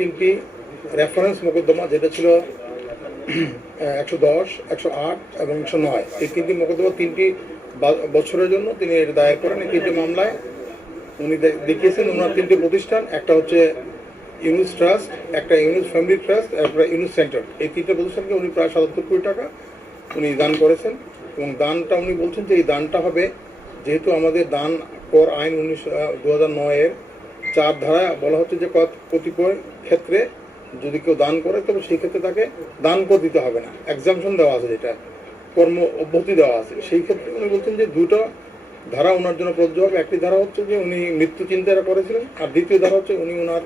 তিনটি রেফারেন্স মোকদ্দমা যেটা ছিল, একশো দশ, একশো আট এবং একশো নয়। এই তিনটি মোকদ্দমা তিনটি বছরের জন্য তিনি এটা দায়ের করেন। এই তিনটি মামলায় উনি দেখিয়েছেন ওনার তিনটি প্রতিষ্ঠান। একটা হচ্ছে ইউনিস ট্রাস্ট একটা ইউনিস ফ্যামিলি ট্রাস্ট একটা ইউনিস সেন্টার এই তিনটে প্রতিষ্ঠানকে উনি প্রায় সাতাত্তর কোটি টাকা উনি দান করেছেন এবং দানটা উনি বলছেন যে এই দানটা হবে, যেহেতু আমাদের দান কর আইন উনিশ দু হাজার নয়ের চার ধারায় বলা হচ্ছে যে কতিপয় ক্ষেত্রে যদি কেউ দান করে, তবে সেই ক্ষেত্রে তাকে দান করে দিতে হবে না। এক্সামশন দেওয়া আছে যেটা, কর্ম অব্যাহতি দেওয়া আছে। সেই ক্ষেত্রে উনি বলছেন যে দুটো ধারা ওনার জন্য প্রযোজ্য হবে। একটি ধারা হচ্ছে যে উনি মৃত্যু চিন্তা করেছিলেন আর দ্বিতীয় ধারা হচ্ছে উনি ওনার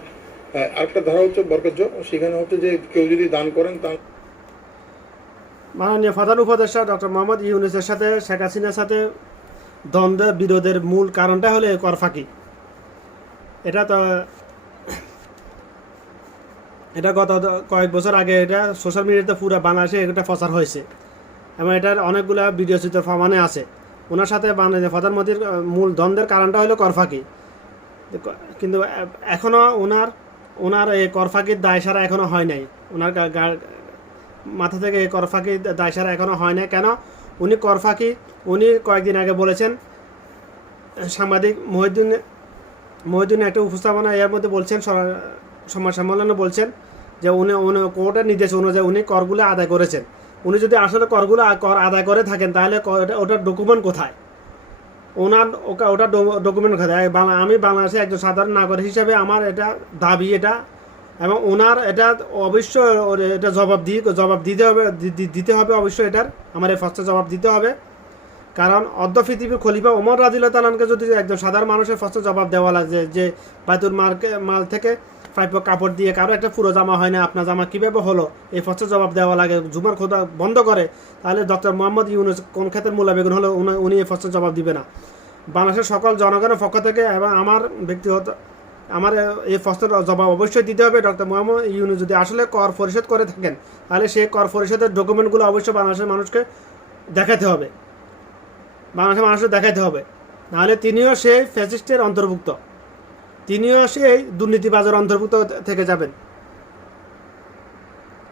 আরেকটা ধারা হচ্ছে বরকজ্য সেখানে হচ্ছে যে কেউ যদি দান করেন, তার মাননীয় প্রধান উপদেষ্টা ডক্টর মোহাম্মদ ইউনুসের সাথে, শেখ হাসিনার সাথে দ্বন্দ্ব, বিরোধের মূল কারণটা হলো কর ফাঁকি। এটা তো, এটা গত কয়েক বছর আগে এটা সোশ্যাল মিডিয়াতে পুরো বাংলাদেশে এটা প্রচার হয়েছে। এবং এটার অনেকগুলো ভিডিও চিত্র প্রমাণে আছে। ওনার সাথে প্রধানমন্ত্রীর মূল দ্বন্দ্বের কারণটা হলো কর ফাঁকি কিন্তু এখনও ওনার ওনার এই কর ফাঁকির দায় সারা এখনও হয় নাই। ওনার মাথা থেকে এই কর ফাঁকি দায় সারা এখনও হয় নাই। কেন? উনি কর ফাঁকি উনি কয়েকদিন আগে বলেছেন, সাংবাদিক মহিউদ্দিন মহিউদ্দিন একটা উপস্থাপনা এর মধ্যে বলছেন স- সংবাদ সম্মেলনে বলছেন যে উনি উনি কোর্টের নির্দেশ অনুযায়ী উনি করগুলো আদায় করেছেন। উনি যদি আসলে করগুলো কর আদায় করে থাকেন, তাহলে ওটার ডকুমেন্ট কোথায়? ওনার ওটা ডকুমেন্ট কোথায়? আমি বাংলাদেশে একজন সাধারণ নাগরিক হিসেবে আমার এটা দাবি এটা, এবং ওনার এটা অবশ্যই এটা জবাব দিয়ে জবাব দিতে হবে দিতে হবে অবশ্যই এটার, আমার এই ফার্স্টে জবাব দিতে হবে। কারণ অর্ধ পৃথিবীর খলিফা ওমর রাজিল্লা তালানকে যদি একজন সাধারণ মানুষের ফার্স্টে জবাব দেওয়া লাগে যে বাইতুল মার্কে মাল থেকে পাইপ কাপড় দিয়ে কারও একটা পুরো জামা হয় না, আপনার জামা কীভাবে হলো? এই ফার্স্টে জবাব দেওয়া লাগে, জুমার খোদা বন্ধ করে। তাহলে ডক্টর মোহাম্মদ ইউনুস কোন ক্ষেত্রে মূল্য বেগুন হলো, উনি- এই ফার্স্টে জবাব দিবে না। বাংলাদেশের সকল জনগণের পক্ষ থেকে এবং আমার ব্যক্তিগত, আমার এই ফসলের জবাব অবশ্যই দিতে হবে। ডক্টর মোহাম্মদ ইউনু যদি আসলে কর পরিশোধ করে থাকেন, তাহলে সেই কর পরিশোধের ডকুমেন্টগুলো অবশ্যই বাংলাদেশের মানুষকে দেখাতে হবে। বাংলাদেশের মানুষকে দেখাইতে হবে। নাহলে তিনিও সেই ফ্যাসিস্টের অন্তর্ভুক্ত। তিনিও সেই দুর্নীতিবাজার অন্তর্ভুক্ত থেকে যাবেন।